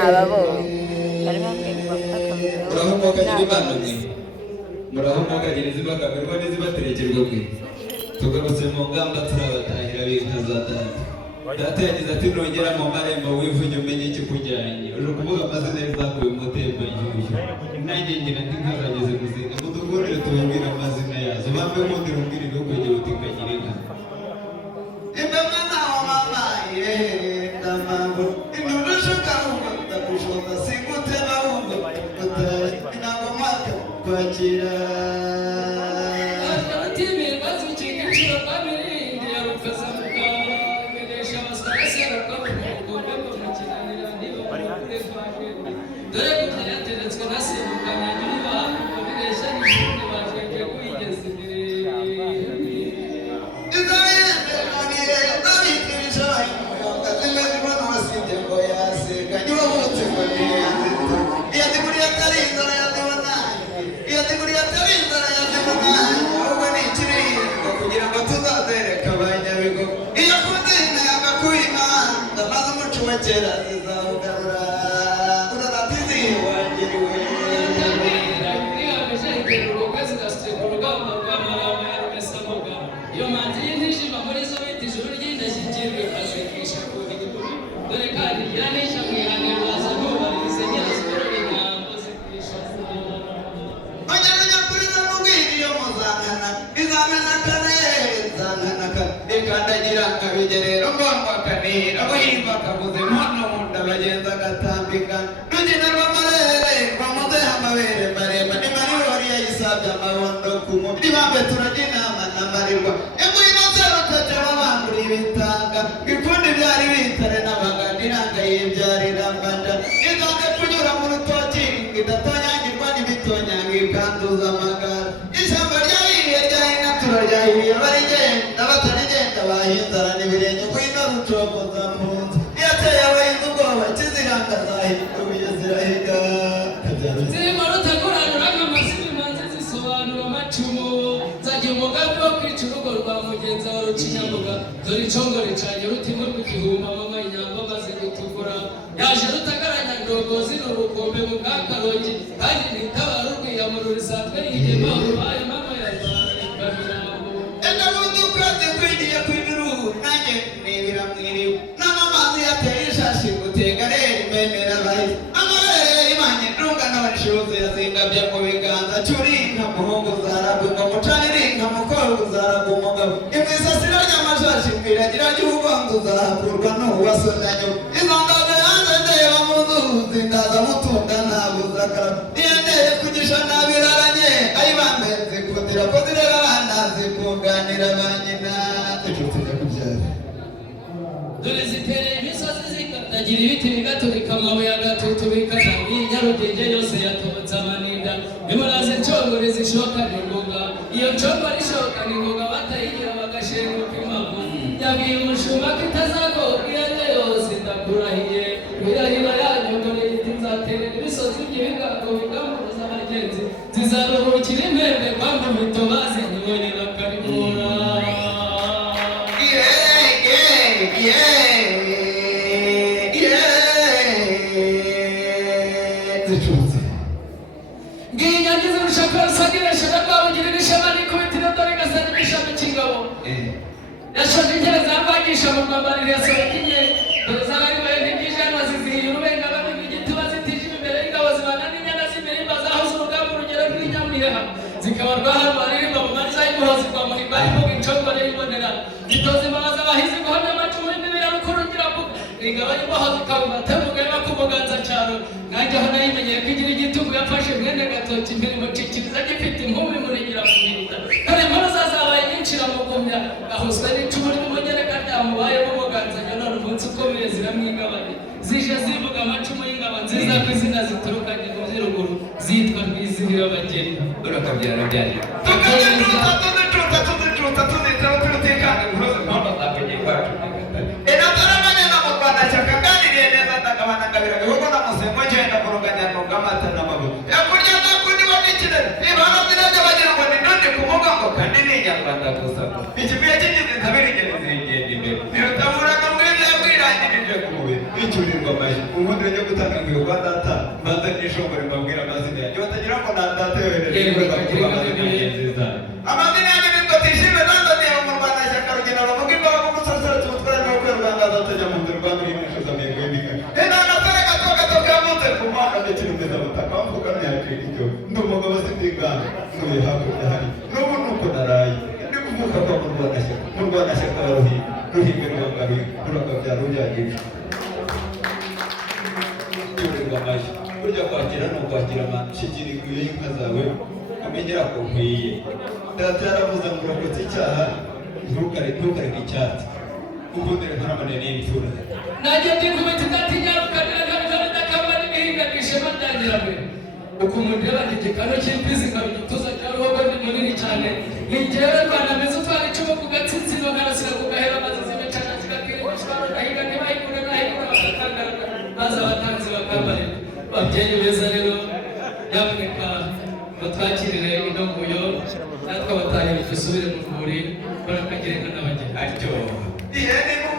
ntababonye bari bambwiye ngo bafite akavuyo muraho mwakagira imana mwe muraho mwakagira izibagamirwa n'izibaterekerwa mwe tugarutse mu ngamba turabatahira b'inka za data data yagize ati nongera mu marembo wivuge umenye ikikujyanye uje kuvuga amazina y'izakuye umutemba nshyushyu nanjye ngira ndi inka zageze muzinga mudugurire tubabwire amazina yazo bambe ubundi rumbwire n'ukwegera uti kagira inka Imama na mama ye ndamambo indurushuka ndakushota singute bahumba utari nabo maka kwakira Chongore cyane rutimwe rw'igihuma mama inyamba maze gutukura yaje rutagaranya ndogozi n'urukombe mu bwakarongi kandi nitabarurwiya mu rusanzwe y'igema ubaye mama yazaye kabirambo enda mudukaze kwigiye kwiduru nanjye nibira mwiriwe n'amazi yateye ishashi gutegare imemera bayi amarere imanye nunga n'abashuze yazingabye mu biganza cyurinka muhungu zaraguma mucanirinka mukobwa zaraguma umugabo imwisasiro ry'amashashi kwiragira cy'ububanza uzakurwa n'uwasonanyo izangaze hanze ndeba mu nzuzi ndaza mutunda ntabuzakara niyendeye kugisha nabiraranye ayibambe zikundira ko zireba abana zikunganira ba nyina inshuti zo kubyara dore zitereye imisozi zikatagira ibiti bigaturika amabuye agatutu bikazana inyarugenge yose yatobotse amaninda imuraze nshongore zishokana ingoga iyo nshongore ishokana ingoga batayigira bagashenguka impavu yabwiye umushumba ko itazagoga iyane yose ndakurahiye birahira yanyongore iti nzaterera imisozi by'ibigango bigamuruza abagenzi zizaruhukira impembe kwamba mitobazi nyibonera karimura ngiyangiza urushaka sagiresha n'abawugirira ishema n'ikubitiro dore gasana n'ishami cy'ingabo yashoje ingere zambagisha mu rwambariro yasohokiye dore z'abari barenga iby'ijana zizihiye urubenga bamenya igiti bazitije imbere y'ingabo zibana n'inyana z'imirimba zahoze urugamba urugero rw'inyamiheha zikaba rwahanwa ririmba mu manza y'umuhozi rwa muhimba ariko bw'inshongore y'ibonera zitoza imbabazi abahizi guhamya amacumu y'imibiri y'arukurugira mbuga ingabo y'imboho zikabubata mugaye bakubuganza cyaro nanjye aho nayimenyeye ko igira igitugu yafashe mwene gatoki imbere mucikiriza gifite inkumi murigira mu mirita kare nkuru zazabaye nyinshi iramugumya ahuzwe n'icumu ry'umugereka ryamubayemo umuganzanya none umunsi ukomeye ziramwigabane zije zivuga amacumu y'ingabo nziza ko izina ziturukanye mu by'iruguru zitwa rwizihira abageni urakabyara byari tuzitekane kuroza mpamvu zakugiye kwacu inatarabanye na mu Rwanda cyakaganiriye neza ndagabanagabira bihugu na musengo ngenda kurunganya ntungamata n'amabuye yakurya nakundi wabikire ibana zirajya bagira ngo ni none kuvuga ngo kandi ni inyarwanda gusa ikibuye cy'ingizi ntabirigere zigenda imbere nirutaburaga mwene yabwirangirije ku mubiri bicyurirwa amaji ubundi ryo gutanga namwe kwa data mbanza nishongore mbabwira amazina yanjye batagira ngo na data yohereje amazina yanjye nitwa Tishime Nanda niyo mu Rwanda shyaka rugina bavuga imbaraga umusasira tumutwara no kwera Rwanda datajya mu nzira Rwanda iri n'ishoza mihigo y'imigani nasore gato kamutse ku mwana ndetse n'umeza butaka mvuga n'yaje icyo ndi umugabo sindigana n'uye hakurya hari n'ubu nuko naraye ndi kuvuka kwa mu Rwanda shyaka ruhinga rw'abagabo rurakabyara rujyagira amashyi burya kwakira ni ukwakira amashigiri iguye y'inka zawe amenyera ko nkwiye data yaravuze ngo urokotse icyaha ntukareke icyatsi ukundire ntaramane n'imfura najya ndikubita ndatinya ukadakamba n'ibihinga n'ishema ryangira mbere uko umuntu yabanje igikano cy'imfizi nkaba igituza cya ruhogo ni munini cyane ni njyewe Rwanda meza utwara icumu ku gatsinsino nkarasira ku gahera maze zimecana zigakira imishwaro ndahiga ntibahigure nahigure bakatangara maze abatanzi bakambarira babyeyi beza rero nyamuneka batwakirire indogoyo natwe abataye dusubire mu rwuri barakagire nka n'abageni ihene mu